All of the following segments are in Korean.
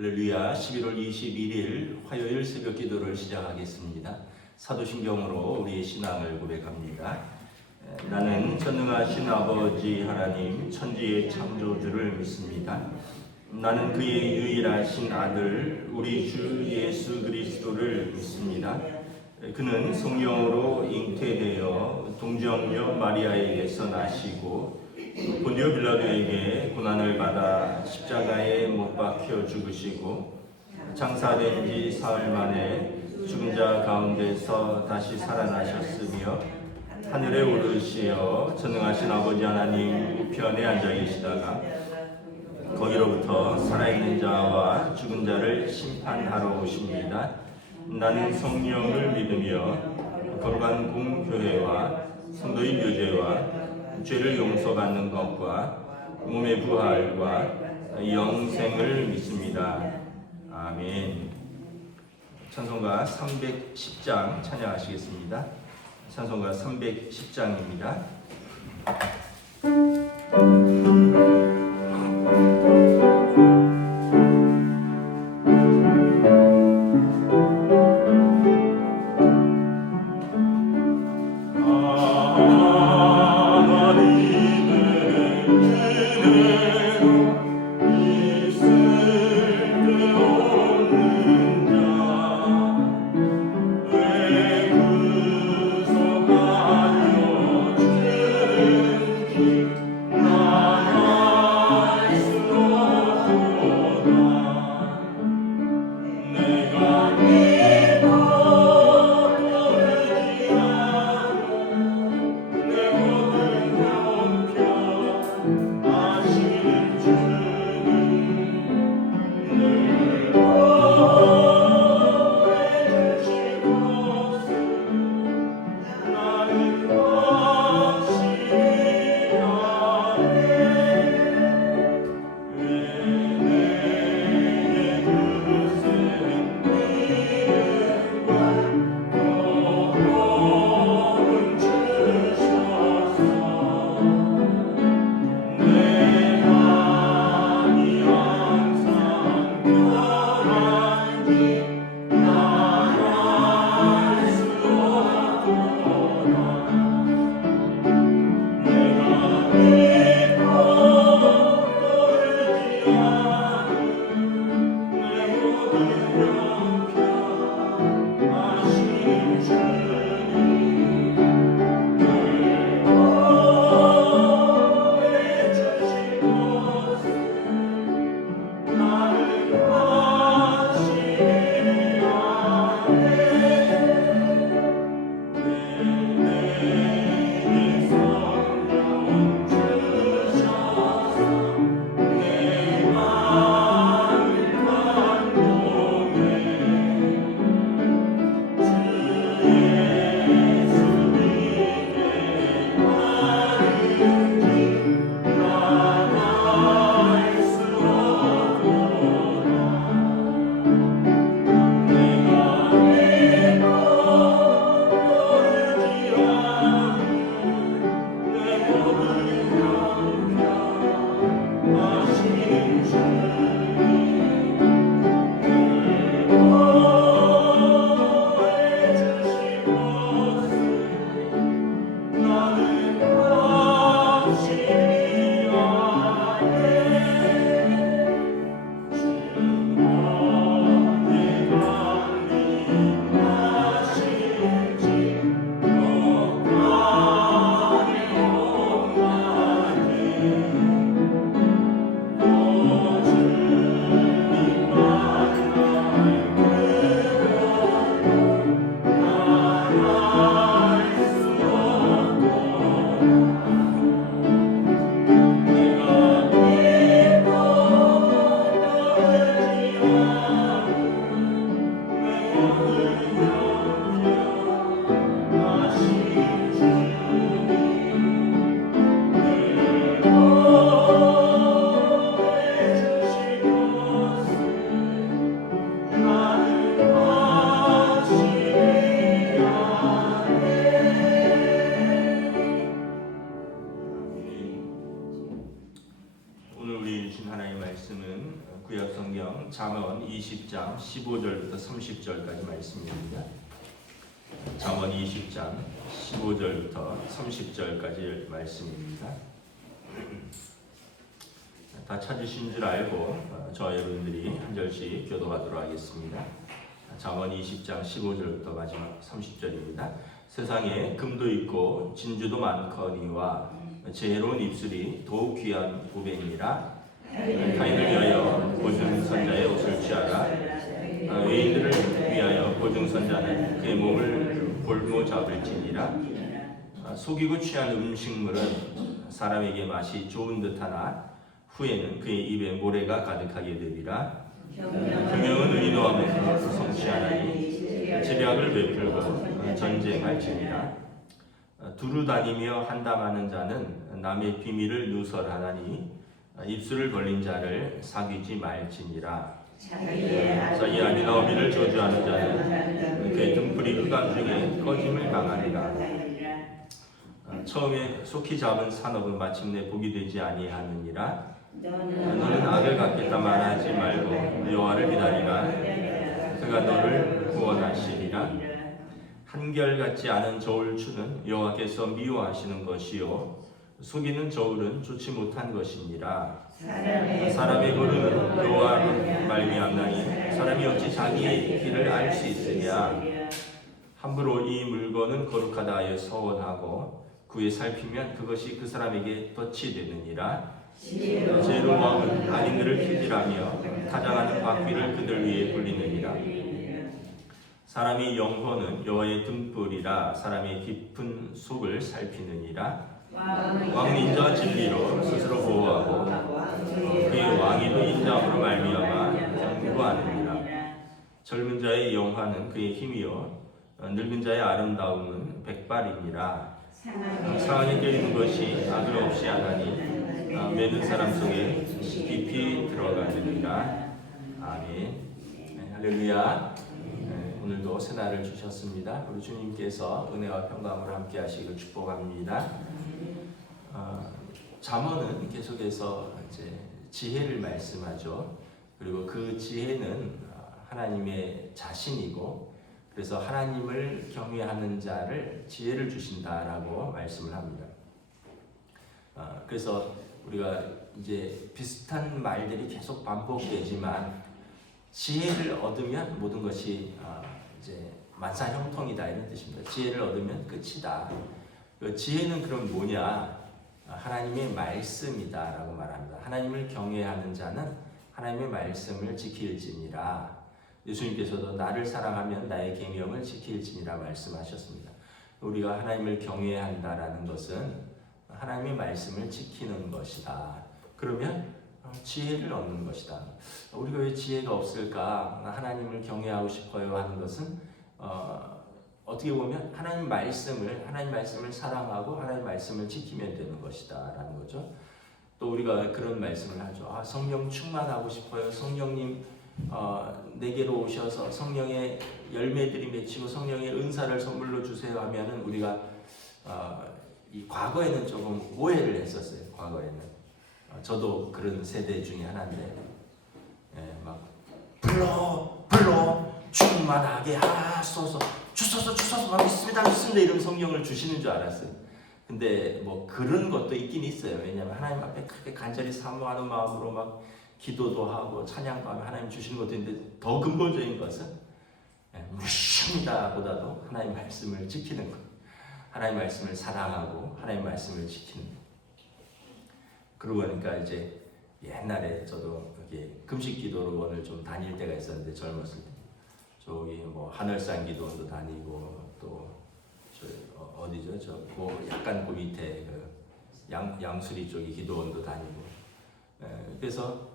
할렐루야. 11월 21일 화요일 새벽 기도를 시작하겠습니다. 사도신경으로 우리의 신앙을 고백합니다. 나는 전능하신 아버지 하나님 천지의 창조주를 믿습니다. 나는 그의 유일하신 아들 우리 주 예수 그리스도를 믿습니다. 그는 성령으로 잉태되어 동정녀 마리아에게서 나시고 본디오 빌라도에게 고난을 받아 십자가에 못 박혀 죽으시고 장사된 지 사흘 만에 죽은 자 가운데서 다시 살아나셨으며 하늘에 오르시어 전능하신 아버지 하나님 우편에 앉아 계시다가 거기로부터 살아있는 자와 죽은 자를 심판하러 오십니다. 나는 성령을 믿으며 거룩한 공교회와 성도의 교제와 죄를 용서받는 것과 몸의 부활과 영생을 믿습니다. 아멘. 찬송가 310장 찬양하시겠습니다. 찬송가 310장입니다. 나 성경 잠언 20장 15절부터 30절까지 말씀입니다. 잠언 20장 15절부터 30절까지 말씀입니다. 다 찾으신 줄 알고 저와 여러분들이 한 절씩 교도하도록 하겠습니다. 잠언 20장 15절부터 마지막 30절입니다. 세상에 금도 있고 진주도 많거니와 지혜로운 입술이 더욱 귀한 우벤이라. 타인을 위하여 보증선자의 옷을 취하라. 외인들을 위하여 보증선자는 그의 몸을 볼모 잡을지니라. 속이고 취한 음식물은 사람에게 맛이 좋은 듯하나 후에는 그의 입에 모래가 가득하게 되리라. 경영은 의노함으로 성취하나니 지략을 베풀고 전쟁할지니라. 두루 다니며 한담하는 자는 남의 비밀을 누설하나니 입술을 벌린 자를 사귀지 말지니라. 자기 아내가 어미를 저주하는 자는 그의 등불이 흑암 중에 꺼짐을 당하리라. 처음에 속히 잡은 산업은 마침내 복이 되지 아니하느니라. 너는 악을 갚겠다 말하지 말고 여호와를 기다리라. 그가 너를 구원하시리라. 한결같지 않은 저울추는 여호와께서 미워하시는 것이요 속이는 저울은 좋지 못한 것이니라. 사람의 걸음은 여호와 말미암나니 사람이 어찌 자기의 길을 알 수 있으랴. 함부로 이 물건은 거룩하다 하여 서원하고 구에 살피면 그것이 그 사람에게 덫이 되느니라. 지혜로운 왕은 아린들을 키질하며 타장하는 바퀴를 그들 위에 굴리느니라. 사람의 영혼은 여호와의 등불이라. 사람의 깊은 속을 살피느니라. 왕은 인자와 진리로 스스로 보호하고 그의 왕위도 인자함으로 말미암아 견고하느니라. 젊은 자의 영화는 그의 힘이요 늙은 자의 아름다움은 백발이니라. 상하게 껴있는 것이 악을 없이 하나니 매는 사람 속에 깊이 들어가느니라. 아멘. 할렐루야. 오늘도 새날을 주셨습니다. 우리 주님께서 은혜와 평강을 함께 하시길 축복합니다. 잠언은 계속해서 이제 지혜를 말씀하죠. 그리고 그 지혜는 하나님의 자신이고, 그래서 하나님을 경외하는 자를 지혜를 주신다라고 말씀을 합니다. 그래서 우리가 이제 비슷한 말들이 계속 반복되지만 지혜를 얻으면 모든 것이 이제 만사형통이다 이런 뜻입니다. 지혜를 얻으면 끝이다. 그 지혜는 그럼 뭐냐? 하나님의 말씀이다라고 말합니다. 하나님을 경외하는 자는 하나님의 말씀을 지킬지니라. 예수님께서도 나를 사랑하면 나의 계명을 지킬지니라 말씀하셨습니다. 우리가 하나님을 경외한다라는 것은 하나님의 말씀을 지키는 것이다. 그러면 지혜를 얻는 것이다. 우리가 왜 지혜가 없을까? 하나님을 경외하고 싶어요 하는 것은 어떻게 보면 하나님 말씀을 사랑하고 하나님 말씀을 지키면 되는 것이다 라는 거죠. 또 우리가 그런 말씀을 하죠. 성령 충만하고 싶어요. 성령님 내게로 오셔서 성령의 열매들이 맺히고 성령의 은사를 선물로 주세요 하면은 우리가 이 과거에는 조금 오해를 했었어요. 과거에는 저도 그런 세대 중에 하나인데 막 불러 충만하게 하소서 주소서 막 믿습니다 이런 성령을 주시는 줄 알았어요. 근데 뭐 그런 것도 있긴 있어요. 왜냐하면 하나님 앞에 그렇게 간절히 사모하는 마음으로 막 기도도 하고 찬양도 하면 하나님 주시는 것도 있는데 더 근본적인 것은 무엇입니다 보다도 하나님 말씀을 지키는 것, 하나님 말씀을 사랑하고 하나님 말씀을 지키는 것. 그러고 보니까 이제 옛날에 저도 여기 금식기도원을 좀 다닐 때가 있었는데 젊었을 때 저기 뭐 하늘산 기도원도 다니고 또 어디죠? 저 약간 그 밑에 그 양수리 쪽에 기도원도 다니고. 그래서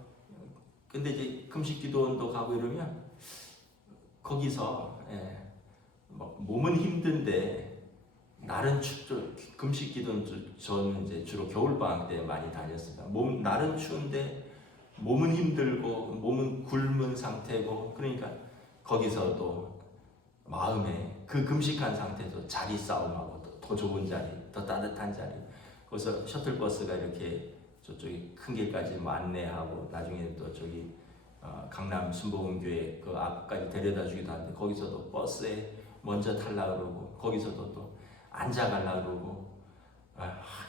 근데 이제 금식 기도원도 가고 이러면 거기서 뭐 몸은 힘든데 날은 춥죠. 금식 기도는 저는 이제 주로 겨울 방학 때 많이 다녔습니다. 날은 추운데 몸은 힘들고 몸은 굶은 상태고, 그러니까 거기서도 마음에 그 금식한 상태에서 자리 싸움하고 더 좋은 자리, 더 따뜻한 자리, 거기서 셔틀버스가 이렇게 저쪽에 큰 길까지 안내하고 나중에 또 저기 강남 순복음교회 그 앞까지 데려다 주기도 하는데 거기서도 버스에 먼저 타려고 그러고 거기서도 또 앉아가려고 그러고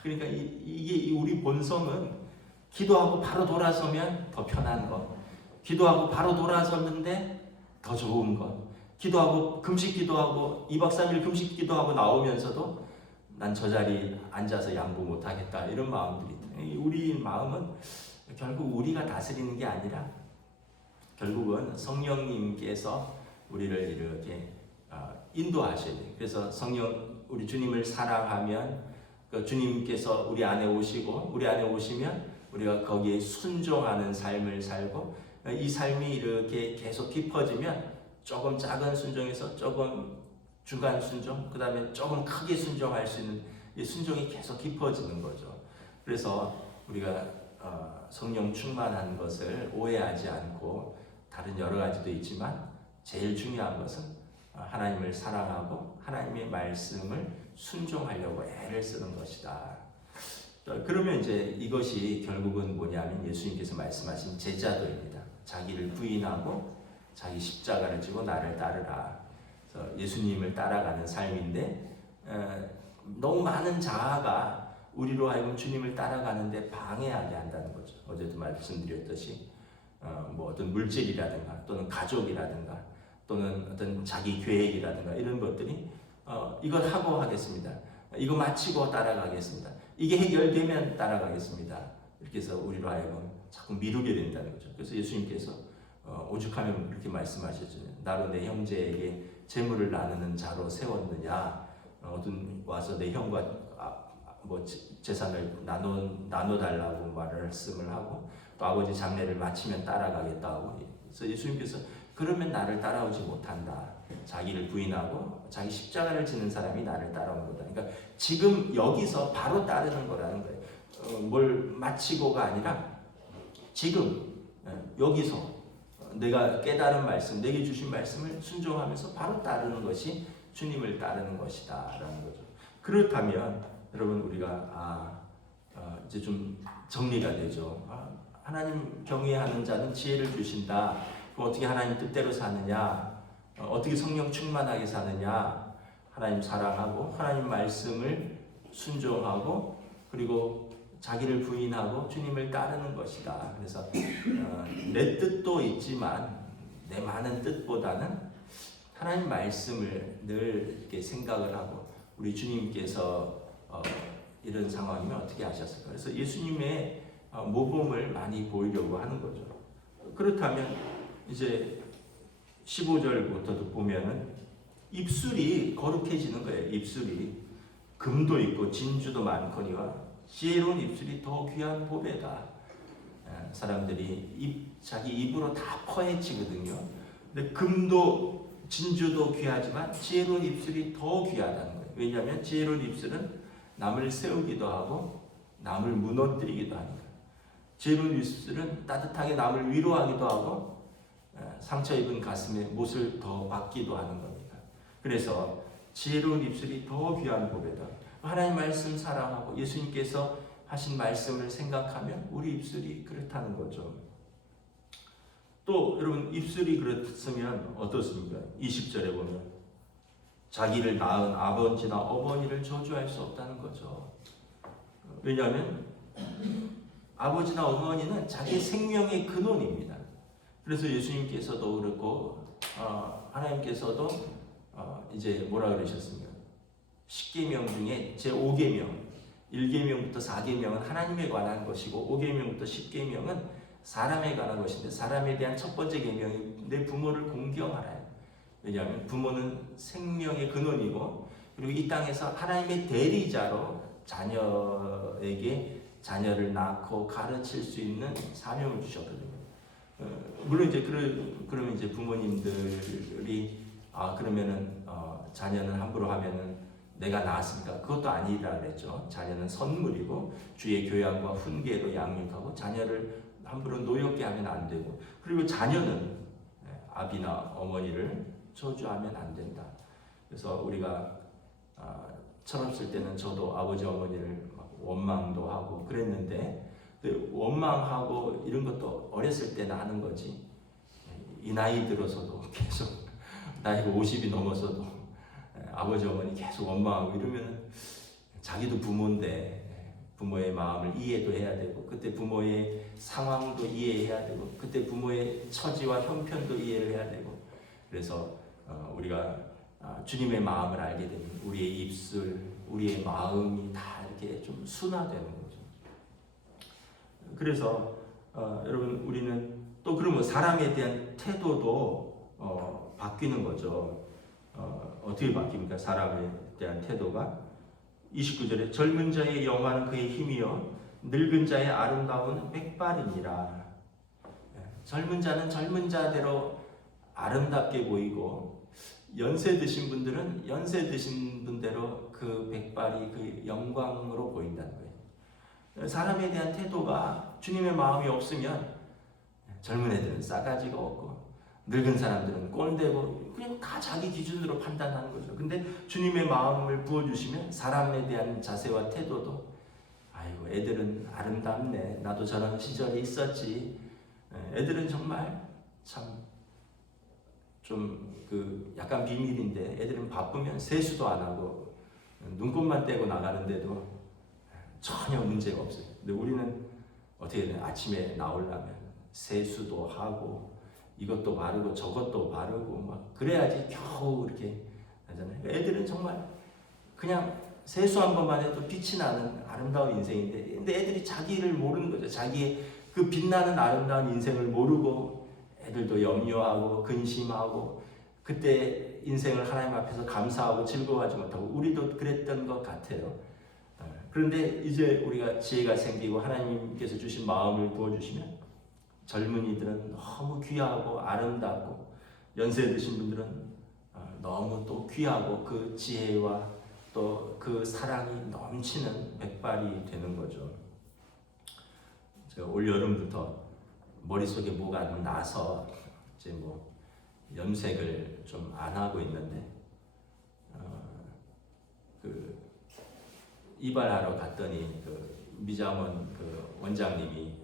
그러니까 이게 우리 본성은 기도하고 바로 돌아서면 더 편한 것, 기도하고 바로 돌아섰는데 더 좋은 것, 기도하고 금식 기도하고 2박 3일 금식 기도하고 나오면서도 난 저 자리에 앉아서 양보 못하겠다 이런 마음들이 있다. 우리 마음은 결국 우리가 다스리는 게 아니라 결국은 성령님께서 우리를 이렇게 인도하셔야 돼요. 그래서 우리 주님을 사랑하면 그 주님께서 우리 안에 오시고 우리 안에 오시면 우리가 거기에 순종하는 삶을 살고 이 삶이 이렇게 계속 깊어지면 조금 작은 순종에서 조금 중간 순종, 그 다음에 조금 크게 순종할 수 있는 이 순종이 계속 깊어지는 거죠. 그래서 우리가 성령 충만한 것을 오해하지 않고 다른 여러 가지도 있지만 제일 중요한 것은 하나님을 사랑하고 하나님의 말씀을 순종하려고 애를 쓰는 것이다. 그러면 이제 이것이 결국은 뭐냐면 예수님께서 말씀하신 제자도입니다. 자기를 부인하고 자기 십자가를 지고 나를 따르라. 그래서 예수님을 따라가는 삶인데 너무 많은 자아가 우리로 하여금 주님을 따라가는데 방해하게 한다는 거죠. 어제도 말씀드렸듯이 뭐 어떤 물질이라든가 또는 가족이라든가 또는 어떤 자기 계획이라든가 이런 것들이 이걸 하고 하겠습니다. 이거 마치고 따라가겠습니다. 이게 해결되면 따라가겠습니다. 이렇게 해서 우리로 하여금 자꾸 미루게 된다는 거죠. 그래서 예수님께서 오죽하면 그렇게 말씀하셨죠. 나로 내 형제에게 재물을 나누는 자로 세웠느냐. 어떤 와서 내 형과 뭐 재산을 나눠달라고 말씀을 하고 또 아버지 장례를 마치면 따라가겠다 하고 그래서 예수님께서 그러면 나를 따라오지 못한다. 자기를 부인하고 자기 십자가를 지는 사람이 나를 따라오는 거다. 그러니까 지금 여기서 바로 따르는 거라는 거예요. 뭘 마치고가 아니라 지금 여기서 내가 깨달은 말씀, 내게 주신 말씀을 순종하면서 바로 따르는 것이 주님을 따르는 것이다 라는 거죠. 그렇다면 여러분 우리가 이제 좀 정리가 되죠. 하나님 경외하는 자는 지혜를 주신다. 그럼 어떻게 하나님 뜻대로 사느냐? 어떻게 성령 충만하게 사느냐? 하나님 사랑하고 하나님 말씀을 순종하고 그리고 자기를 부인하고 주님을 따르는 것이다. 그래서 내 뜻도 있지만 내 많은 뜻보다는 하나님 말씀을 늘 이렇게 생각을 하고 우리 주님께서 이런 상황이면 어떻게 하셨을까? 그래서 예수님의 모범을 많이 보이려고 하는 거죠. 그렇다면 이제 15절부터도 보면은 입술이 거룩해지는 거예요. 입술이 금도 있고 진주도 많거니와 지혜로운 입술이 더 귀한 보배다. 사람들이 자기 입으로 다 퍼헤치거든요. 근데 금도 진주도 귀하지만 지혜로운 입술이 더 귀하다는 거예요. 왜냐하면 지혜로운 입술은 남을 세우기도 하고 남을 무너뜨리기도 하니까. 지혜로운 입술은 따뜻하게 남을 위로하기도 하고 상처 입은 가슴에 못을 더 박기도 하는 겁니다. 그래서 지혜로운 입술이 더 귀한 보배다. 하나님 말씀 사랑하고 예수님께서 하신 말씀을 생각하면 우리 입술이 그렇다는 거죠. 또 여러분 입술이 그렇으면 어떻습니까? 20절에 보면 자기를 낳은 아버지나 어머니를 저주할 수 없다는 거죠. 왜냐하면 아버지나 어머니는 자기 생명의 근원입니다. 그래서 예수님께서도 그렇고 하나님께서도 이제 뭐라 그러셨습니까? 10계명 중에 제5계명 1계명부터 4계명은 하나님에 관한 것이고 5계명부터 10계명은 사람에 관한 것인데 사람에 대한 첫 번째 계명이 내 부모를 공경하라. 왜냐하면 부모는 생명의 근원이고 그리고 이 땅에서 하나님의 대리자로 자녀에게 자녀를 낳고 가르칠 수 있는 사명을 주셨거든요. 물론 이제 그러면 이제 부모님들이 그러면은 자녀는 함부로 하면은 내가 낳았으니까 그것도 아니라 그랬죠. 자녀는 선물이고 주의 교양과 훈계로 양육하고 자녀를 함부로 노엽게 하면 안 되고 그리고 자녀는 아비나 어머니를 저주하면 안 된다. 그래서 우리가 철없을 때는 저도 아버지 어머니를 원망도 하고 그랬는데 원망하고 이런 것도 어렸을 때는 하는 거지 이 나이 들어서도 계속 나이가 50이 넘어서도 아버지 어머니 계속 원망하고 이러면 자기도 부모인데 부모의 마음을 이해도 해야 되고 그때 부모의 상황도 이해해야 되고 그때 부모의 처지와 형편도 이해를 해야 되고 그래서 우리가 주님의 마음을 알게 되면 우리의 입술, 우리의 마음이 다 이렇게 좀 순화되는 거죠. 그래서 여러분 우리는 또 그러면 사람에 대한 태도도 바뀌는 거죠. 어떻게 바뀝니까? 사람에 대한 태도가 29절에 젊은 자의 영화는 그의 힘이요 늙은 자의 아름다운 백발이니라. 젊은 자는 젊은 자대로 아름답게 보이고 연세 드신 분들은 연세 드신 분대로 그 백발이 그 영광으로 보인다는 거예요. 사람에 대한 태도가 주님의 마음이 없으면 젊은 애들은 싸가지가 없고 늙은 사람들은 꼰대고 그냥 다 자기 기준으로 판단하는 거죠. 근데 주님의 마음을 부어주시면 사람에 대한 자세와 태도도 아이고 애들은 아름답네. 나도 저런 시절이 있었지. 애들은 정말 참 좀 그 약간 비밀인데 애들은 바쁘면 세수도 안 하고 눈곱만 떼고 나가는데도 전혀 문제가 없어요. 근데 우리는 어떻게 되나 아침에 나오려면 세수도 하고 이것도 바르고 저것도 바르고 막 그래야지 겨우 이렇게 하잖아요. 애들은 정말 그냥 세수 한 번만 해도 빛이 나는 아름다운 인생인데 근데 애들이 자기를 모르는 거죠. 자기의 그 빛나는 아름다운 인생을 모르고 애들도 염려하고 근심하고 그때 인생을 하나님 앞에서 감사하고 즐거워하지 못하고 우리도 그랬던 것 같아요. 그런데 이제 우리가 지혜가 생기고 하나님께서 주신 마음을 부어주시면 젊은이들은 너무 귀하고 아름답고 연세 드신 분들은 너무 또 귀하고 그 지혜와 또 그 사랑이 넘치는 백발이 되는 거죠. 제가 올 여름부터 머릿속에 뭐가 나서 이제 뭐 염색을 좀 안 하고 있는데 그 이발하러 갔더니 그 미자원 그 원장님이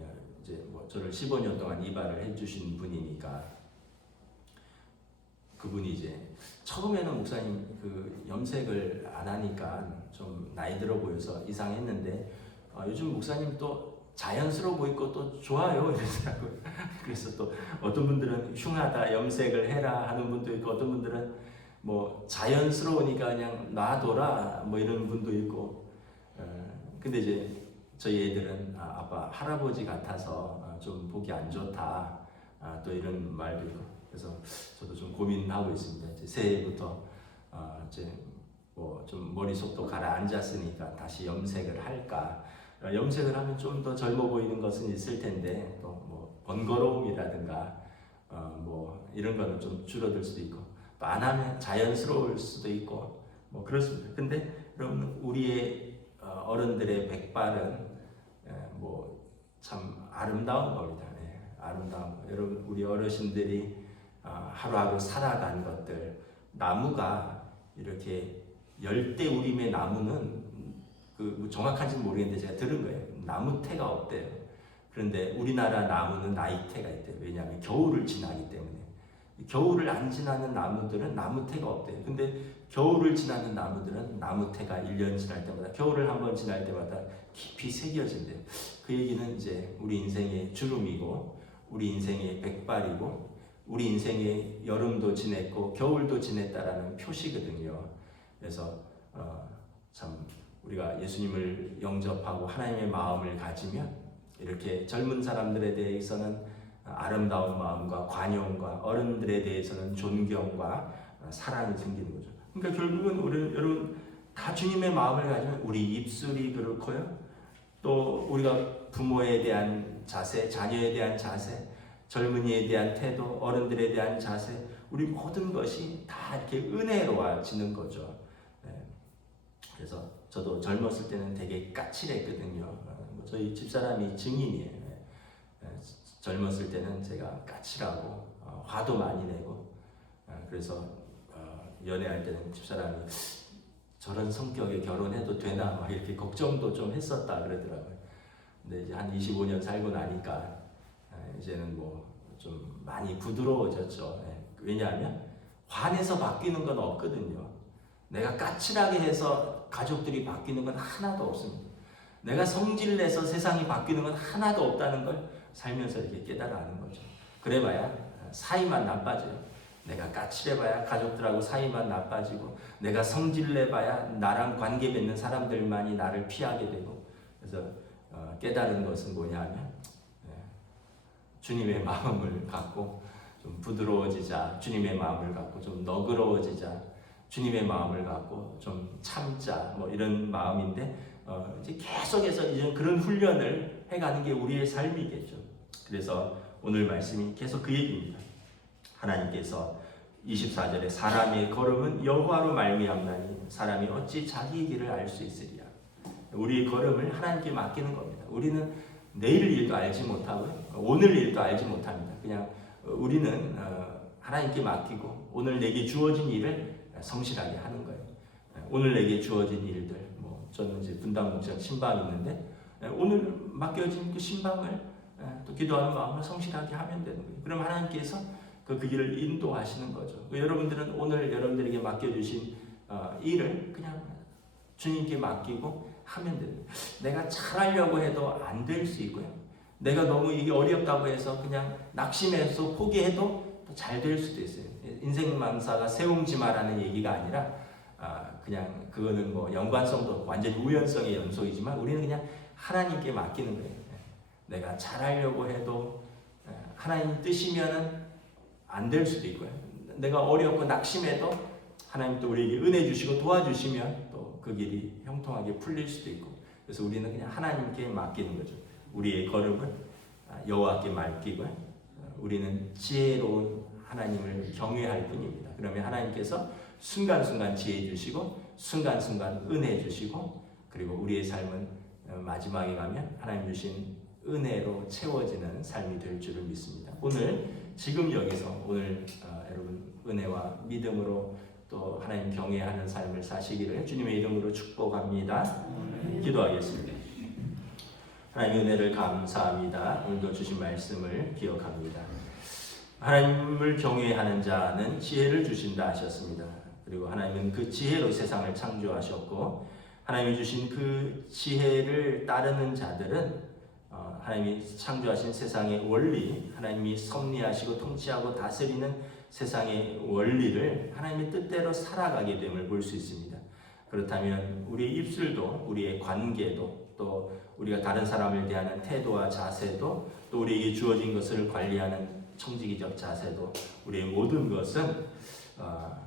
이제 뭐 저를 15년 동안 이발을 해주신 분이니까 그분이 이제 처음에는 목사님 그 염색을 안 하니까 좀 나이 들어 보여서 이상했는데 요즘 목사님 또 자연스러워 보이고 또 좋아요 이러더라고요. 그래서 또 어떤 분들은 흉하다 염색을 해라 하는 분도 있고 어떤 분들은 뭐 자연스러우니까 그냥 놔둬라 뭐 이런 분도 있고 근데 이제 저희 애들은 아빠 할아버지 같아서 좀 보기 안 좋다 또 이런 말도 있고 그래서 저도 좀 고민하고 있습니다. 이제 새해부터 이제 뭐 좀 머리속도 가라앉았으니까 다시 염색을 할까. 염색을 하면 좀 더 젊어 보이는 것은 있을 텐데 또 뭐 번거로움이라든가 뭐 이런 거는 좀 줄어들 수도 있고 또 안 하면 자연스러울 수도 있고 뭐 그렇습니다. 근데 여러분 우리의 어른들의 백발은 뭐 참 아름다운 겁니다. 아름다운 거. 여러분 우리 어르신들이 하루하루 살아간 것들 나무가 이렇게 열대우림의 나무는 그 정확한지는 모르겠는데 제가 들은 거예요. 나무태가 없대요. 그런데 우리나라 나무는 나이태가 있대요. 왜냐하면 겨울을 지나기 때문에. 겨울을 안 지나는 나무들은 나무태가 없대요. 근데 겨울을 지나는 나무들은 나무태가 1년 지날 때마다 겨울을 한번 지날 때마다 깊이 새겨진대요. 그 얘기는 이제 우리 인생의 주름이고 우리 인생의 백발이고 우리 인생의 여름도 지냈고 겨울도 지냈다라는 표시거든요. 그래서 참 우리가 예수님을 영접하고 하나님의 마음을 가지면 이렇게 젊은 사람들에 대해서는 아름다운 마음과 관용과 어른들에 대해서는 존경과 사랑이 생기는 거죠. 그러니까 결국은 우리 여러분 다 주님의 마음을 가지면 우리 입술이 그렇고요. 또 우리가 부모에 대한 자세, 자녀에 대한 자세, 젊은이에 대한 태도, 어른들에 대한 자세, 우리 모든 것이 다 이렇게 은혜로워지는 거죠. 그래서 저도 젊었을 때는 되게 까칠했거든요. 저희 집사람이 증인이에요. 젊었을 때는 제가 까칠하고 화도 많이 내고 그래서 연애할 때는 집사람이 저런 성격에 결혼해도 되나 막 이렇게 걱정도 좀 했었다 그러더라고요. 근데 이제 한 25년 살고 나니까 이제는 뭐 좀 많이 부드러워졌죠. 왜냐하면 환해서 바뀌는 건 없거든요. 내가 까칠하게 해서 가족들이 바뀌는 건 하나도 없습니다. 내가 성질내서 세상이 바뀌는 건 하나도 없다는 걸 살면서 이렇게 깨달아가는 거죠. 그래봐야 사이만 나빠져요. 내가 까칠해봐야 가족들하고 사이만 나빠지고, 내가 성질내봐야 나랑 관계 맺는 사람들만이 나를 피하게 되고. 그래서 깨달은 것은 뭐냐면 주님의 마음을 갖고 좀 부드러워지자, 주님의 마음을 갖고 좀 너그러워지자, 주님의 마음을 갖고 좀 참자, 뭐 이런 마음인데, 이제 계속해서 이제 그런 훈련을 해가는 게 우리의 삶이겠죠. 그래서 오늘 말씀이 계속 그 얘기입니다. 하나님께서 24절에 사람의 걸음은 여호와로 말미암나니 사람이 어찌 자기의 길을 알 수 있으리야. 우리의 걸음을 하나님께 맡기는 겁니다. 우리는 내일 일도 알지 못하고요, 오늘 일도 알지 못합니다. 그냥 우리는 하나님께 맡기고 오늘 내게 주어진 일을 성실하게 하는 거예요. 오늘 내게 주어진 일들, 뭐 저는 이제 분당 목장 신방이 있는데 오늘 맡겨진 그 신방을 또 기도하는 마음을 성실하게 하면 되는 거예요. 그럼 하나님께서 그 길을 인도하시는 거죠. 여러분들은 오늘 여러분들에게 맡겨주신 일을 그냥 주님께 맡기고 하면 됩니다. 내가 잘하려고 해도 안 될 수 있고요. 내가 너무 이게 어렵다고 해서 그냥 낙심해서 포기해도 또 잘 될 수도 있어요. 인생 망사가 세웅지마라는 얘기가 아니라 그냥 그거는 뭐 연관성도 완전히 우연성의 연속이지만 우리는 그냥 하나님께 맡기는 거예요. 내가 잘하려고 해도 하나님 뜻이면은 안 될 수도 있고요. 내가 어렵고 낙심해도 하나님 또 우리에게 은혜 주시고 도와주시면 또 그 길이 형통하게 풀릴 수도 있고. 그래서 우리는 그냥 하나님께 맡기는 거죠. 우리의 걸음은 여호와께 맡기고 우리는 지혜로운 하나님을 경외할 뿐입니다. 그러면 하나님께서 순간순간 지혜 주시고 순간순간 은혜 주시고, 그리고 우리의 삶은 마지막에 가면 하나님 주신 은혜로 채워지는 삶이 될 줄을 믿습니다. 오늘 지금 여기서 오늘 여러분 은혜와 믿음으로 또 하나님 경외하는 삶을 사시기를 주님의 이름으로 축복합니다. 기도하겠습니다. 하나님의 은혜를 감사합니다. 오늘도 주신 말씀을 기억합니다. 하나님을 경외하는 자는 지혜를 주신다 하셨습니다. 그리고 하나님은 그 지혜로 세상을 창조하셨고, 하나님이 주신 그 지혜를 따르는 자들은 하나님이 창조하신 세상의 원리, 하나님이 섭리하시고 통치하고 다스리는 세상의 원리를 하나님의 뜻대로 살아가게 됨을 볼 수 있습니다. 그렇다면 우리의 입술도, 우리의 관계도, 또 우리가 다른 사람을 대하는 태도와 자세도, 또 우리에게 주어진 것을 관리하는 청지기적 자세도, 우리의 모든 것은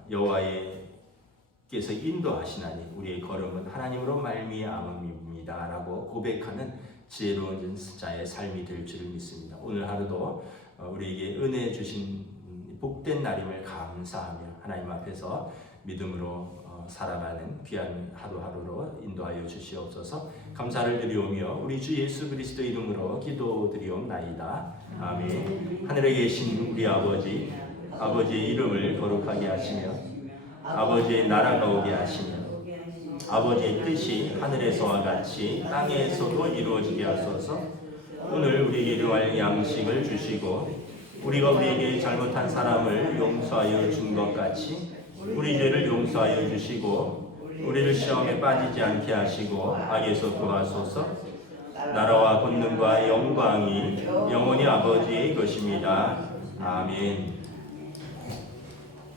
여호와께서 인도하시나니 우리의 걸음은 하나님으로 말미암음이다 라고 고백하는 지혜로운 자의 삶이 될 줄을 믿습니다. 오늘 하루도 우리에게 은혜 주신 복된 날임을 감사하며 하나님 앞에서 믿음으로 살아가는 귀한 하루하루로 인도하여 주시옵소서. 감사를 드리오며 우리 주 예수 그리스도 이름으로 기도드리옵나이다. 아멘. 하늘에 계신 우리 아버지, 아버지의 이름을 거룩하게 하시며 아버지의 나라가 오게 하시며 아버지의 뜻이 하늘에서와 같이 땅에서도 이루어지게 하소서. 오늘 우리에게 일용할 양식을 주시고 우리가 우리에게 잘못한 사람을 용서하여 준 것 같이 우리 죄를 용서하여 주시고 우리를 시험에 빠지지 않게 하시고 악에서 구하소서. 나라와 권능과 영광이 영원히 아버지의 것입니다. 아멘.